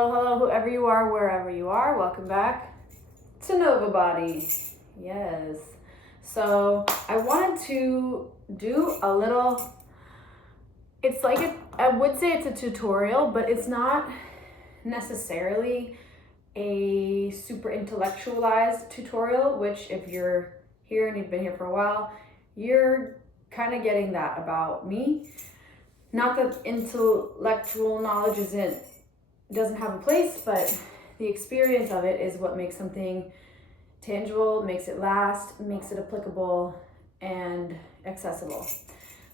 Hello, whoever you are, wherever you are. Welcome back to Nova Body. Yes. So I wanted to do a little, I would say it's a tutorial, but it's not necessarily a super intellectualized tutorial, which if you're here and you've been here for a while, you're kind of getting that about me. Not that intellectual knowledge doesn't have a place, but the experience of it is what makes something tangible, makes it last, makes it applicable and accessible.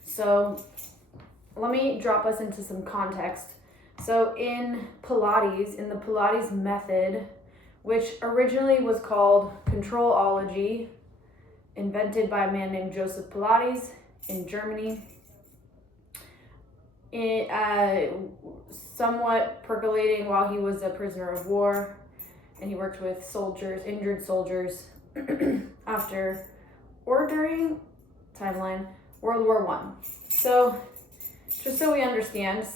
So let me drop us into some context. So in the Pilates method, which originally was called Controlology, invented by a man named Joseph Pilates in Germany, somewhat percolating while he was a prisoner of war, and he worked with injured soldiers after or during World War I. So just so we understand,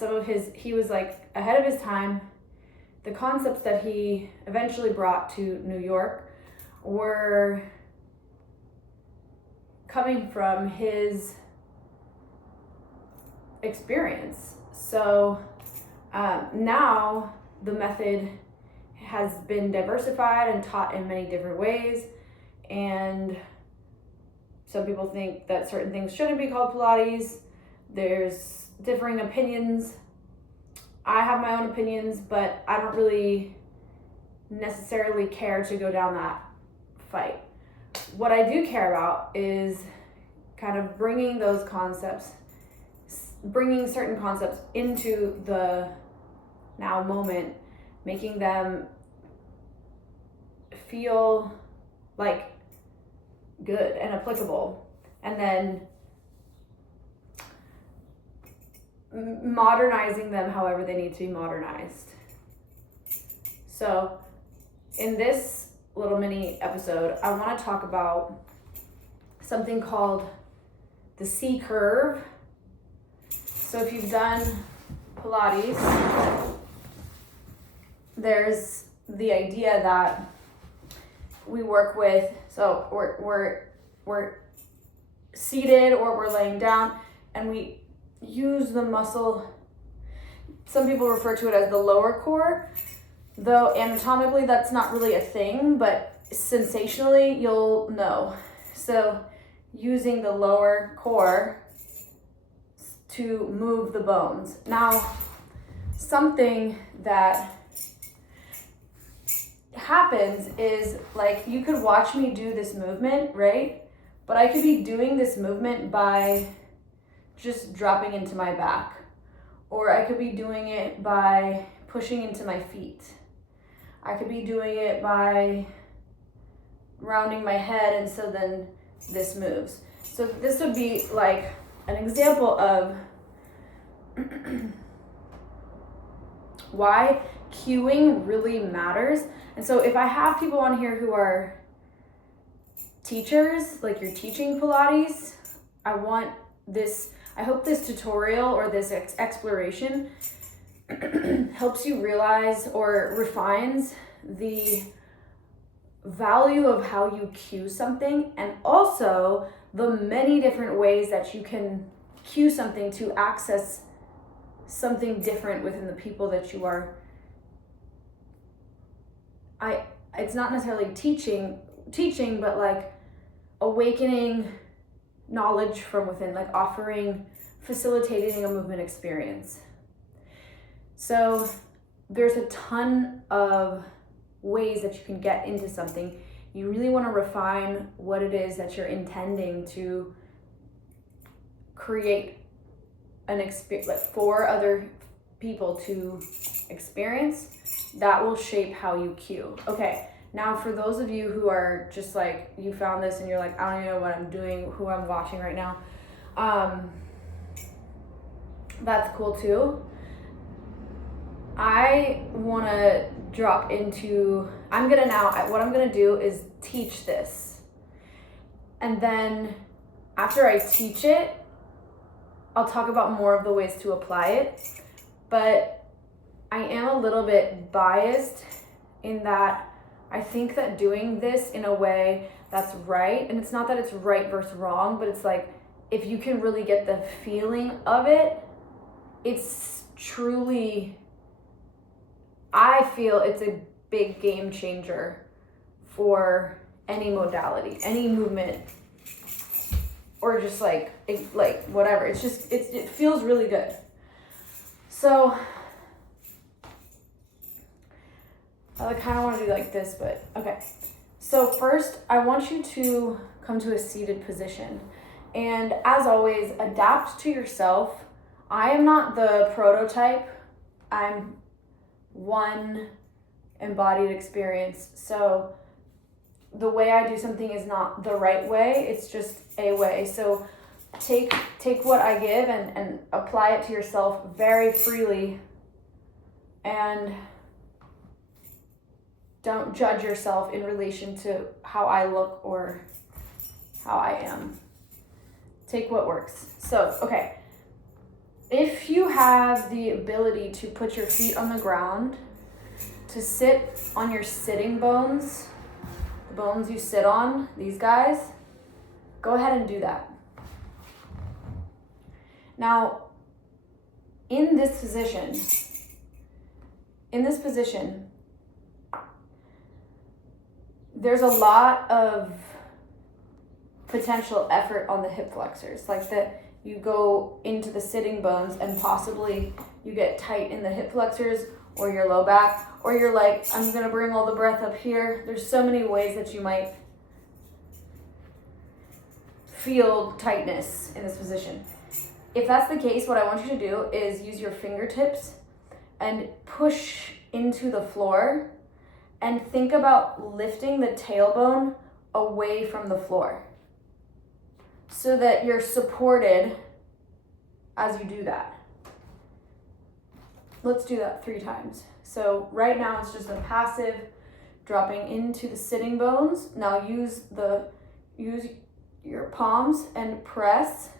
he was like ahead of his time. The concepts that he eventually brought to New York were coming from his experience. So now the method has been diversified and taught in many different ways, and some people think that certain things shouldn't be called Pilates. There's differing opinions. I have my own opinions, but I don't really necessarily care to go down that fight. What I do care about is kind of bringing certain concepts into the now moment, making them feel like good and applicable, and then modernizing them however they need to be modernized. So in this little mini episode, I want to talk about something called the C curve. So if you've done Pilates, there's the idea that we work with, so we're seated or we're laying down, and we use the muscle. Some people refer to it as the lower core, though anatomically that's not really a thing, but sensationally you'll know. So using the lower core to move the bones. Now, something that happens is, like, you could watch me do this movement, right? But I could be doing this movement by just dropping into my back, or I could be doing it by pushing into my feet. I could be doing it by rounding my head, and so then this moves. So this would be like an example of why cueing really matters. And so if I have people on here who are teachers, like you're teaching Pilates, I hope this tutorial or this exploration helps you realize or refines the value of how you cue something, and also the many different ways that you can cue something to access something different within the people that you are. It's not necessarily teaching, but like awakening knowledge from within, like facilitating a movement experience. So there's a ton of ways that you can get into something. You really want to refine what it is that you're intending to create an experience, like for other people to experience. That will shape how you cue. Okay, now for those of you who are just like, you found this and you're like, I don't even know what I'm doing, who I'm watching right now, that's cool too. I want to drop into, what I'm going to do is teach this. And then after I teach it, I'll talk about more of the ways to apply it. But I am a little bit biased in that I think that doing this in a way that's right, and it's not that it's right versus wrong, but it's like if you can really get the feeling of it, it's truly, I feel it's a big game changer for any modality, any movement, or just like whatever. It's just it feels really good. So I kind of want to do like this, but okay. So first, I want you to come to a seated position. And as always, adapt to yourself. I am not the prototype. I'm one embodied experience. So the way I do something is not the right way. It's just a way. So take what I give and apply it to yourself very freely. And don't judge yourself in relation to how I look or how I am. Take what works. So, okay. If you have the ability to put your feet on the ground, to sit on your sitting bones, the bones you sit on, these guys, go ahead and do that. Now, in this position, there's a lot of potential effort on the hip flexors, like that you go into the sitting bones and possibly you get tight in the hip flexors or your low back, or you're like, I'm gonna bring all the breath up here. There's so many ways that you might feel tightness in this position. If that's the case, what I want you to do is use your fingertips and push into the floor and think about lifting the tailbone away from the floor so that you're supported as you do that. Let's do that 3 times. So right now it's just a passive dropping into the sitting bones. Now use your palms and press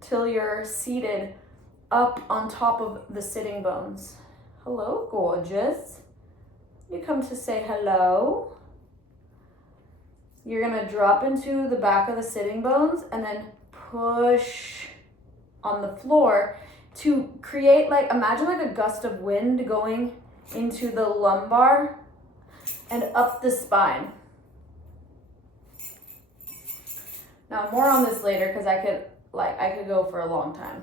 till you're seated up on top of the sitting bones. Hello, gorgeous. You come to say hello. You're gonna drop into the back of the sitting bones and then push on the floor to create, like, imagine like a gust of wind going into the lumbar and up the spine. Now more on this later because I could go for a long time.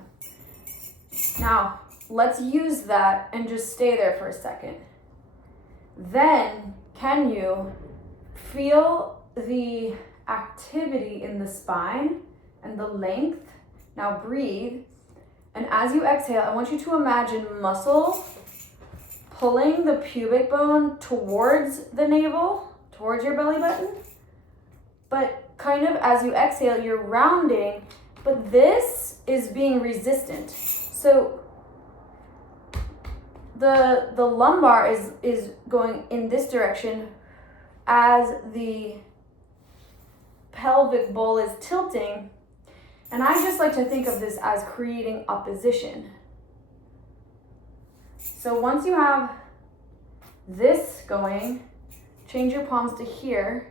Now let's use that and just stay there for a second. Then, can you feel the activity in the spine and the length? Now breathe. And as you exhale, I want you to imagine muscle pulling the pubic bone towards the navel, towards your belly button. But kind of as you exhale, you're rounding, but this is being resistant. So the lumbar is going in this direction as the pelvic bowl is tilting. And I just like to think of this as creating opposition. So once you have this going, change your palms to here.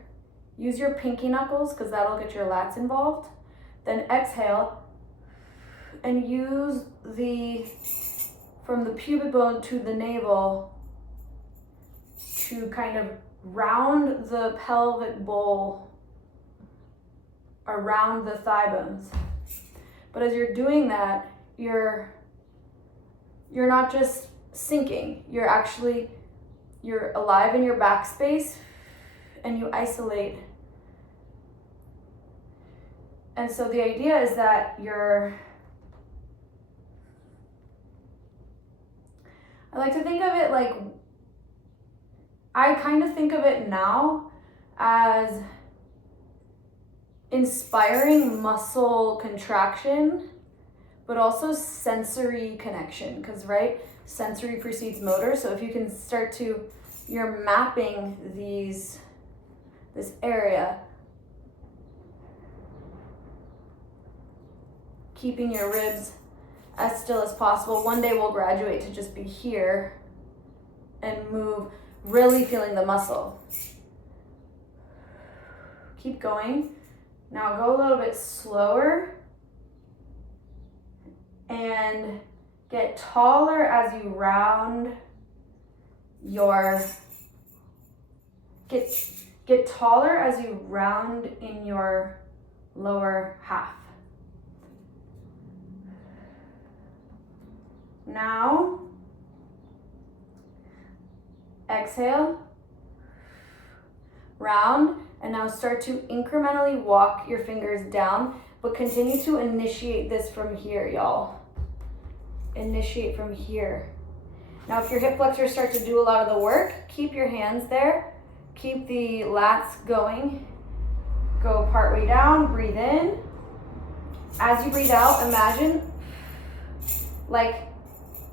Use your pinky knuckles because that'll get your lats involved. Then exhale and use from the pubic bone to the navel to kind of round the pelvic bowl around the thigh bones. But as you're doing that, you're not just sinking, you're alive in your back space and you isolate. And so the idea is that I like to think of it like, I kind of think of it now as inspiring muscle contraction, but also sensory connection, because right, sensory precedes motor. So if you can you're mapping this area, keeping your ribs as still as possible. One day we'll graduate to just be here, and move, really feeling the muscle. Keep going. Now go a little bit slower and get taller as you round your, get taller as you round in your lower half. Now, exhale, round, and now start to incrementally walk your fingers down, but continue to initiate this from here, y'all. Initiate from here. Now, if your hip flexors start to do a lot of the work, keep your hands there. Keep the lats going. Go partway down, breathe in. As you breathe out, imagine like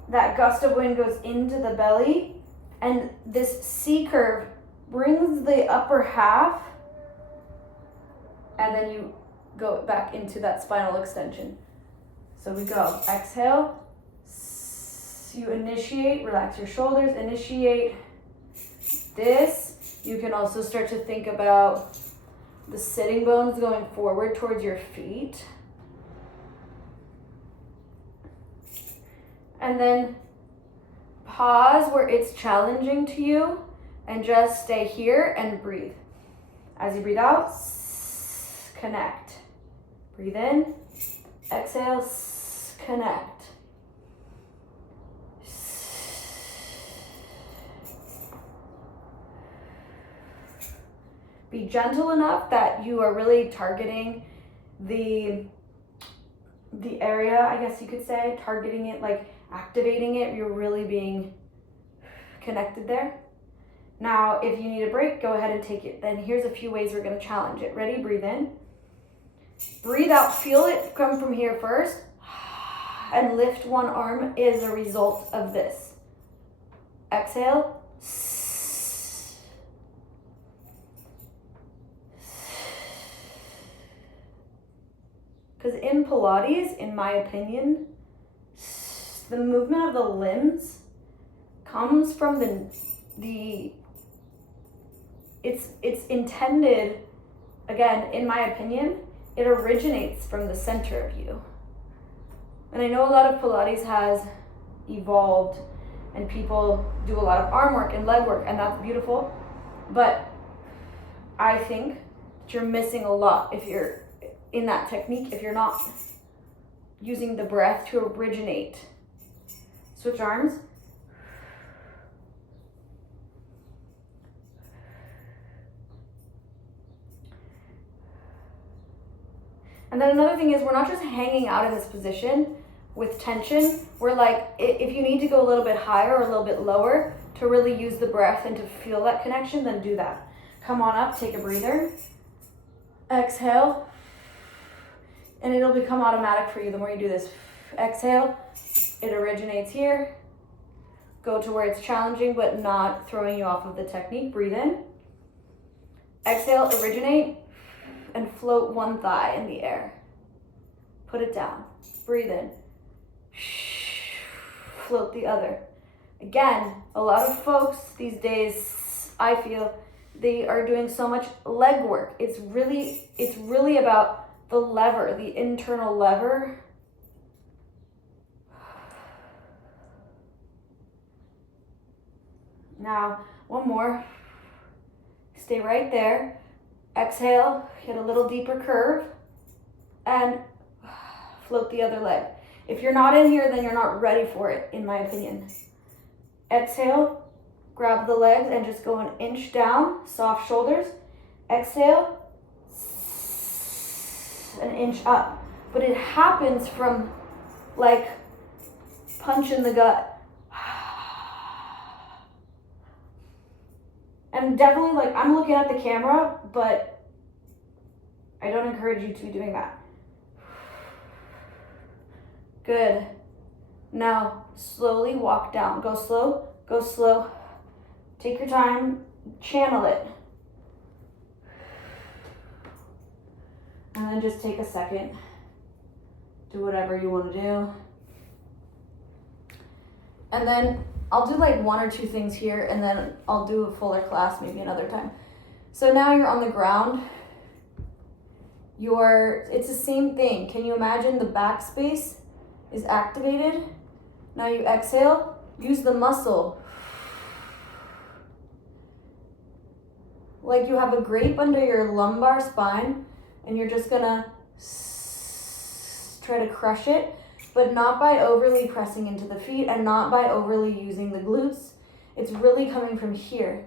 that gust of wind goes into the belly, and this C curve brings the upper half, and then you go back into that spinal extension. So we go, exhale, you initiate, relax your shoulders, initiate this. You can also start to think about the sitting bones going forward towards your feet. And then pause where it's challenging to you and just stay here and breathe. As you breathe out, connect. Breathe in, exhale, connect. Be gentle enough that you are really targeting the area, I guess you could say, targeting it, like activating it. You're really being connected there. Now, if you need a break, go ahead and take it. Then here's a few ways we're gonna challenge it. Ready? Breathe in. Breathe out, feel it come from here first. And lift one arm as a result of this. Exhale. Because in Pilates, in my opinion, the movement of the limbs comes from it's intended, again, in my opinion, it originates from the center of you. And I know a lot of Pilates has evolved and people do a lot of arm work and leg work, and that's beautiful. But I think that you're missing a lot if you're in that technique, if you're not using the breath to originate. Switch arms. And then another thing is we're not just hanging out in this position with tension. We're like, if you need to go a little bit higher or a little bit lower to really use the breath and to feel that connection, then do that. Come on up, take a breather. Exhale. And it'll become automatic for you the more you do this. Exhale, it originates here. Go to where it's challenging but not throwing you off of the technique. Breathe in. Exhale, originate, and float one thigh in the air. Put it down. Breathe in. Float the other. Again, a lot of folks these days, I feel, they are doing so much leg work. It's really about the lever, the internal lever. Now, one more. Stay right there. Exhale, hit a little deeper curve, and float the other leg. If you're not in here, then you're not ready for it, in my opinion. Exhale, grab the legs and just go an inch down, soft shoulders. Exhale, an inch up. But it happens from like punch in the gut. And definitely, like, I'm looking at the camera, but I don't encourage you to be doing that. Good. Now, slowly walk down. Go slow, go slow. Take your time, channel it. And then just take a second. Do whatever you want to do. And then I'll do like 1 or 2 things here, and then I'll do a fuller class maybe another time. So now you're on the ground. It's the same thing. Can you imagine the back space is activated? Now you exhale, use the muscle. Like you have a grape under your lumbar spine, and you're just gonna try to crush it, but not by overly pressing into the feet and not by overly using the glutes. It's really coming from here.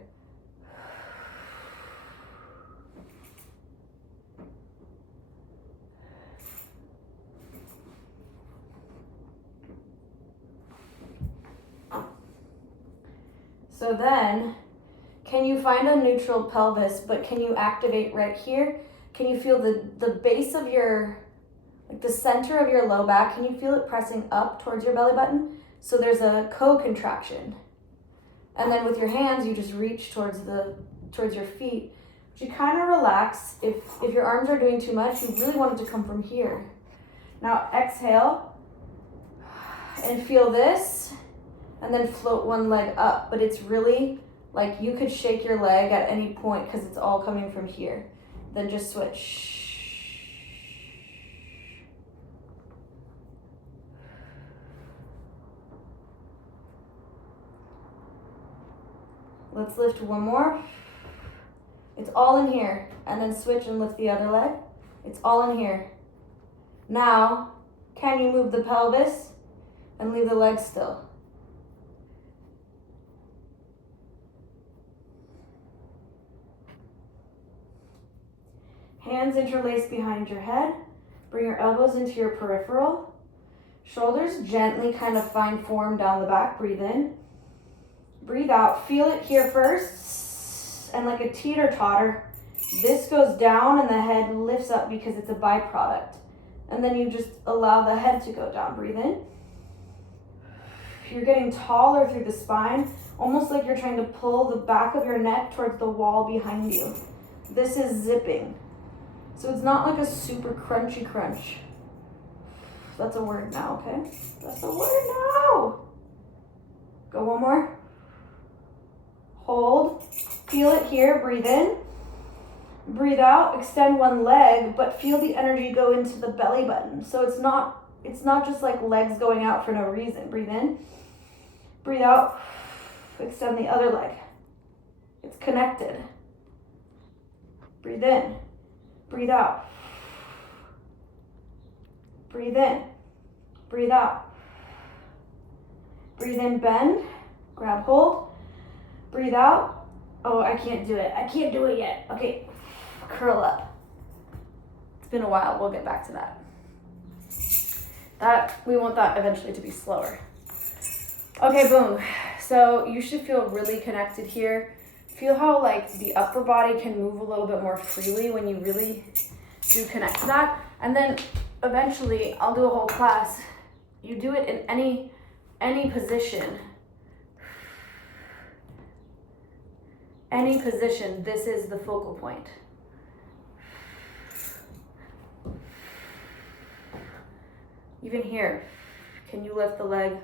So then, can you find a neutral pelvis, but can you activate right here? Can you feel the base of your, like the center of your low back, can you feel it pressing up towards your belly button? So there's a co-contraction. And then with your hands, you just reach towards your feet. But you kind of relax. If your arms are doing too much, you really want it to come from here. Now exhale and feel this, and then float one leg up. But it's really like you could shake your leg at any point because it's all coming from here. Then just switch. Let's lift one more. It's all in here. And then switch and lift the other leg. It's all in here. Now, can you move the pelvis and leave the legs still? Hands interlaced behind your head. Bring your elbows into your peripheral. Shoulders gently kind of find form down the back. Breathe in. Breathe out. Feel it here first. And like a teeter-totter, this goes down and the head lifts up because it's a byproduct. And then you just allow the head to go down. Breathe in. You're getting taller through the spine, almost like you're trying to pull the back of your neck towards the wall behind you. This is zipping. So it's not like a super crunchy crunch. That's a word now, okay? That's a word now. Go one more. Hold. Feel it here. Breathe in. Breathe out. Extend one leg, but feel the energy go into the belly button. So it's not just like legs going out for no reason. Breathe in. Breathe out. Extend the other leg. It's connected. Breathe in. Breathe out. Breathe in. Breathe out. Breathe in, bend. Grab hold. Breathe out. Oh, I can't do it. I can't do it yet. Okay, curl up. It's been a while. We'll get back to that. We want that eventually to be slower. Okay, boom. So you should feel really connected here. Feel how like the upper body can move a little bit more freely when you really do connect to that. And then eventually I'll do a whole class. You do it in any position. Any position, this is the focal point. Even here, can you lift the leg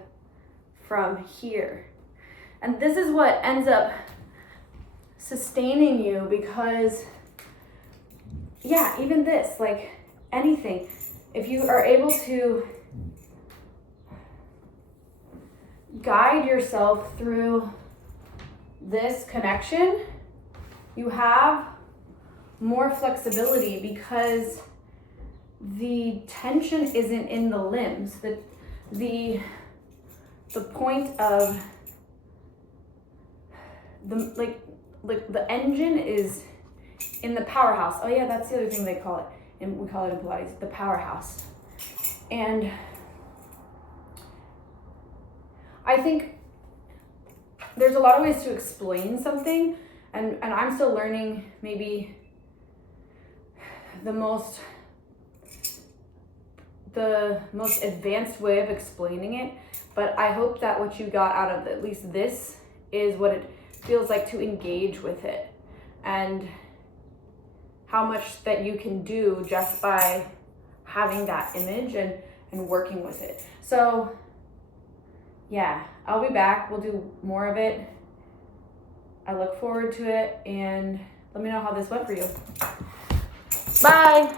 from here? And this is what ends up sustaining you because, yeah, even this, like anything, if you are able to guide yourself through this connection, you have more flexibility because the tension isn't in the limbs. The point of the engine is in the powerhouse. Oh yeah, that's the other thing they call it, and we call it in Pilates, the powerhouse. And I think there's a lot of ways to explain something, and I'm still learning maybe the most advanced way of explaining it, but I hope that what you got out of at least this is what it feels like to engage with it, and how much that you can do just by having that image and working with it. So yeah, I'll be back. We'll do more of it. I look forward to it, and let me know how this went for you. Bye.